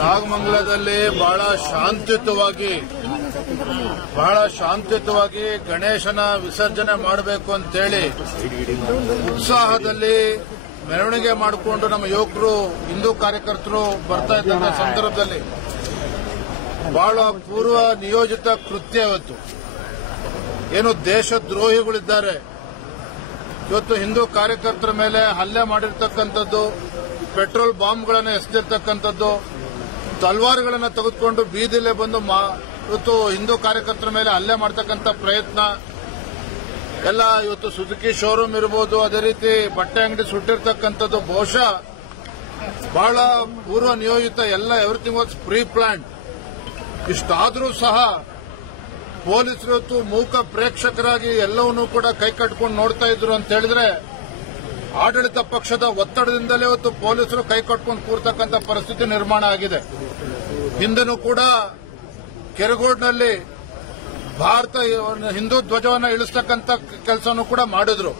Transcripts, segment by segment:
ನಾಗಮಂಗಲದಲ್ಲಿ ಬಹಳ ಶಾಂತಿಯುತವಾಗಿ ಗಣೇಶನ ವಿಸರ್ಜನೆ ಮಾಡಬೇಕು ಅಂತೇಳಿ ಉತ್ಸಾಹದಲ್ಲಿ ಮೆರವಣಿಗೆ ಮಾಡಿಕೊಂಡು ನಮ್ಮ ಯುವಕರು ಹಿಂದೂ ಕಾರ್ಯಕರ್ತರು ಬರ್ತಾ ಇದ್ದಂತ ಸಂದರ್ಭದಲ್ಲಿ ಬಹಳ ಪೂರ್ವ ನಿಯೋಜಿತ ಕೃತ್ಯ ಇವತ್ತು. ಏನು ದೇಶದ್ರೋಹಿಗಳಿದ್ದಾರೆ ಇವತ್ತು ಹಿಂದೂ ಕಾರ್ಯಕರ್ತರ ಮೇಲೆ ಹಲ್ಲೆ ಮಾಡಿರ್ತಕ್ಕಂಥದ್ದು, ಪೆಟ್ರೋಲ್ ಬಾಂಬ್ಗಳನ್ನು ಎಸೆದಿರ್ತಕ್ಕಂಥದ್ದು, ತಲ್ವಾರ್ಗಳನ್ನು ತೆಗೆದುಕೊಂಡು ಬೀದಿಲೇ ಬಂದು ಇವತ್ತು ಹಿಂದೂ ಕಾರ್ಯಕರ್ತರ ಮೇಲೆ ಹಲ್ಲೆ ಮಾಡತಕ್ಕಂಥ ಪ್ರಯತ್ನ ಎಲ್ಲ ಇವತ್ತು ಸುಜುಕಿ ಶೋರೂಮ್ ಇರಬಹುದು, ಅದೇ ರೀತಿ ಬಟ್ಟೆ ಅಂಗಡಿ ಸುಟ್ಟಿರ್ತಕ್ಕಂಥದ್ದು ಬಹುಶಃ ಬಹಳ ಪೂರ್ವ ನಿಯೋಜಿತ, ಎಲ್ಲ ಎವ್ರಿಥಿಂಗ್ ವಾಸ್ ಪ್ರೀ ಪ್ಲಾನ್ಡ್. ಇಷ್ಟಾದರೂ ಸಹ ಪೊಲೀಸರು ಇವತ್ತು ಮೂಕ ಪ್ರೇಕ್ಷಕರಾಗಿ ಎಲ್ಲವನ್ನೂ ಕೂಡ ಕೈ ಕಟ್ಕೊಂಡು ನೋಡ್ತಾ ಇದ್ರು ಅಂತ ಹೇಳಿದ್ರೆ ಆಡಳಿತ ಪಕ್ಷದ ಒತ್ತಡದಿಂದಲೇ ಇವತ್ತು ಪೊಲೀಸರು ಕೈ ಕಟ್ಕೊಂಡು ಕೂರ್ತಕ್ಕಂಥ ಪರಿಸ್ಥಿತಿ ನಿರ್ಮಾಣ ಆಗಿದೆ. ಹಿಂದೆನೂ ಕೂಡ ಕೆರಗೋಡ್ನಲ್ಲಿ ಭಾರತ ಹಿಂದೂ ಧ್ವಜವನ್ನು ಇಳಿಸ್ತಕ್ಕಂಥ ಕೆಲಸನೂ ಕೂಡ ಮಾಡಿದ್ರು,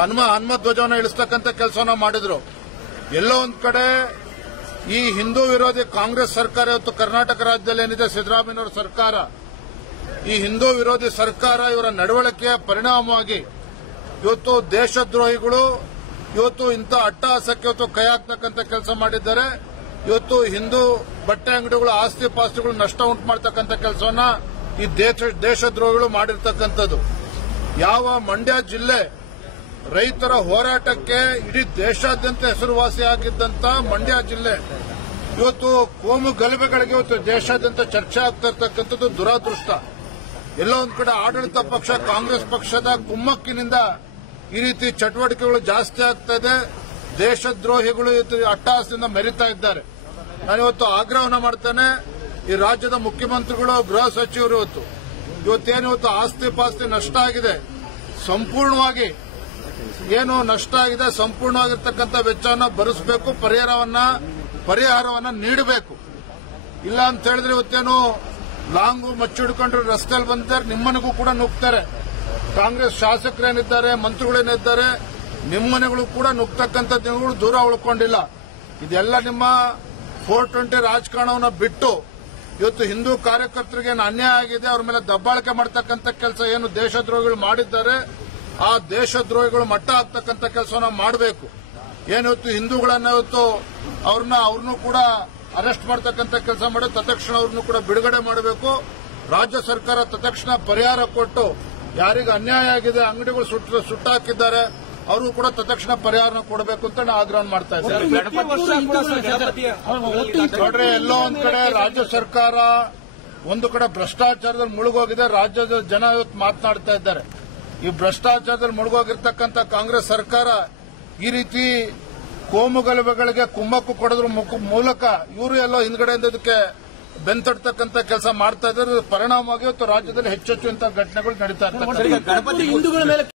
ಹನುಮ ಧ್ವಜವನ್ನು ಇಳಿಸ್ತಕ್ಕಂಥ ಕೆಲಸವನ್ನ ಮಾಡಿದ್ರು. ಎಲ್ಲೋ ಒಂದ್ ಕಡೆ ಈ ಹಿಂದೂ ವಿರೋಧಿ ಕಾಂಗ್ರೆಸ್ ಸರ್ಕಾರ ಇವತ್ತು ಕರ್ನಾಟಕ ರಾಜ್ಯದಲ್ಲಿ ಏನಿದೆ ಸಿದ್ದರಾಮಯ್ಯನವರ ಸರ್ಕಾರ, ಈ ಹಿಂದೂ ವಿರೋಧಿ ಸರ್ಕಾರ ಇವರ ನಡವಳಿಕೆಯ ಪರಿಣಾಮವಾಗಿ ಇವತ್ತು ದೇಶದ್ರೋಹಿಗಳು ಇವತ್ತು ಇಂಥ ಅಟ್ಟಹಾಸಕ್ಕೆ ಇವತ್ತು ಕೈ ಹಾಕ್ತಕ್ಕಂಥ ಕೆಲಸ ಮಾಡಿದ್ದಾರೆ. ಇವತ್ತು ಹಿಂದೂ ಬಟ್ಟೆ ಅಂಗಡಿಗಳು ಆಸ್ತಿ ಪಾಸ್ತಿಗಳು ನಷ್ಟ ಉಂಟು ಮಾಡತಕ್ಕಂಥ ಕೆಲಸವನ್ನ ಈ ದೇಶದ್ರೋಹಿಗಳು ಮಾಡಿರ್ತಕ್ಕಂಥದ್ದು. ಯಾವ ಮಂಡ್ಯ ಜಿಲ್ಲೆ ರೈತರ ಹೋರಾಟಕ್ಕೆ ಇಡೀ ದೇಶಾದ್ಯಂತ ಹೆಸರುವಾಸಿಯಾಗಿದ್ದಂತ ಮಂಡ್ಯ ಜಿಲ್ಲೆ ಇವತ್ತು ಕೋಮು ಗಲಭೆಗಳಿಗೆ ಇವತ್ತು ದೇಶಾದ್ಯಂತ ಚರ್ಚೆ ಆಗ್ತಾ ಇರ್ತಕ್ಕಂಥದ್ದು ದುರಾದೃಷ್ಟ. ಎಲ್ಲೋ ಒಂದ್ ಕಡೆ ಆಡಳಿತ ಪಕ್ಷ ಕಾಂಗ್ರೆಸ್ ಪಕ್ಷದ ಕುಮ್ಮಕ್ಕಿನಿಂದ ಈ ರೀತಿ ಚಟುವಟಿಕೆಗಳು ಜಾಸ್ತಿ ಆಗ್ತಾ ಇದೆ. ದೇಶದ್ರೋಹಿಗಳು ಅಟ್ಟಹಾಸದಿಂದ ಮೆರೀತಾ ಇದ್ದಾರೆ. ನಾನಿವತ್ತು ಆಗ್ರಹವನ್ನು ಮಾಡ್ತೇನೆ, ಈ ರಾಜ್ಯದ ಮುಖ್ಯಮಂತ್ರಿಗಳು, ಗೃಹ ಸಚಿವರು ಇವತ್ತೇನಿವತ್ತು ಆಸ್ತಿ ಪಾಸ್ತಿ ನಷ್ಟ ಆಗಿದೆ, ಸಂಪೂರ್ಣವಾಗಿ ಏನು ನಷ್ಟ ಆಗಿದೆ ಸಂಪೂರ್ಣವಾಗಿರ್ತಕ್ಕಂಥ ವೆಚ್ಚವನ್ನು ಭರಿಸಬೇಕು, ಪರಿಹಾರವನ್ನ ನೀಡಬೇಕು. ಇಲ್ಲ ಅಂತ ಹೇಳಿದ್ರೆ ಇವತ್ತೇನು ಲಾಂಗು ಮಚ್ಚಿಡ್ಕೊಂಡ್ರೆ ರಸ್ತೆಯಲ್ಲಿ ಬಂದಿದ್ದಾರೆ, ನಿಮ್ಮನೆಗೂ ಕೂಡ ನುಗ್ತಾರೆ. ಕಾಂಗ್ರೆಸ್ ಶಾಸಕರೇನಿದ್ದಾರೆ, ಮಂತ್ರಿಗಳೇನಿದ್ದಾರೆ, ನಿಮ್ಮನೆಗಳು ಕೂಡ ನುಗ್ತಕ್ಕಂಥ ದಿನಗಳು ದೂರ ಉಳ್ಕೊಂಡಿಲ್ಲ. ಇದೆಲ್ಲ ನಿಮ್ಮ 420 ರಾಜಕಾರಣವನ್ನು ಬಿಟ್ಟು ಇವತ್ತು ಹಿಂದೂ ಕಾರ್ಯಕರ್ತರಿಗೆ ಏನು ಅನ್ಯಾಯ ಆಗಿದೆ, ಅವ್ರ ಮೇಲೆ ದಬ್ಬಾಳಿಕೆ ಮಾಡತಕ್ಕಂಥ ಕೆಲಸ ಏನು ದೇಶದ್ರೋಹಿಗಳು ಮಾಡಿದ್ದಾರೆ, ಆ ದೇಶದ್ರೋಹಿಗಳು ಮಟ್ಟ ಹಾಕ್ತಕ್ಕಂಥ ಕೆಲಸವನ್ನ ಮಾಡಬೇಕು. ಏನಿವತ್ತು ಹಿಂದೂಗಳನ್ನ ಇವತ್ತು ಅವ್ರನ್ನೂ ಕೂಡ ಅರೆಸ್ಟ್ ಮಾಡತಕ್ಕಂಥ ಕೆಲಸ ಮಾಡಿ ತತ್ಕ್ಷಣ ಅವ್ರನ್ನು ಕೂಡ ಬಿಡುಗಡೆ ಮಾಡಬೇಕು. ರಾಜ್ಯ ಸರ್ಕಾರ ತತ್ಕ್ಷಣ ಪರಿಹಾರ ಕೊಟ್ಟು ಯಾರಿಗೆ ಅನ್ಯಾಯ ಆಗಿದೆ, ಅಂಗಡಿಗಳು ಸುಟ್ಟಾಕಿದ್ದಾರೆ, ಅವರು ಕೂಡ ತತ್ಕ್ಷಣ ಪರಿಹಾರ ಕೊಡಬೇಕು ಅಂತ ನಾನು ಆಗ್ರಹ ಮಾಡ್ತಾ ಇದ್ದೇನೆ. ನೋಡ್ರಿ, ಎಲ್ಲೋ ಒಂದ್ ಕಡೆ ರಾಜ್ಯ ಸರ್ಕಾರ ಒಂದು ಕಡೆ ಭ್ರಷ್ಟಾಚಾರದಲ್ಲಿ ಮುಳುಗೋಗಿದೆ. ರಾಜ್ಯದ ಜನ ಇವತ್ತು ಮಾತನಾಡ್ತಾ ಇದ್ದಾರೆ. ಈ ಭ್ರಷ್ಟಾಚಾರದಲ್ಲಿ ಮುಳುಗೋಗಿರ್ತಕ್ಕಂಥ ಕಾಂಗ್ರೆಸ್ ಸರ್ಕಾರ ಈ ರೀತಿ ಕೋಮು ಗಲಭೆಗಳಿಗೆ ಕುಮ್ಮಕ್ಕು ಕೊಡೋದ್ರ ಮೂಲಕ ಇವರು ಎಲ್ಲೋ ಹಿಂದ್ಗಡೆಯಿಂದ ಇದಕ್ಕೆ ಬೆಂತಡ್ತಕ್ಕಂಥ ಕೆಲಸ ಮಾಡ್ತಾ ಇದ್ದಾರೆ. ಪರಿಣಾಮವಾಗಿ ಇವತ್ತು ರಾಜ್ಯದಲ್ಲಿ ಹೆಚ್ಚೆಚ್ಚು ಇಂಥ ಘಟನೆಗಳು ನಡೀತಾ ಇರ್ತವೆ.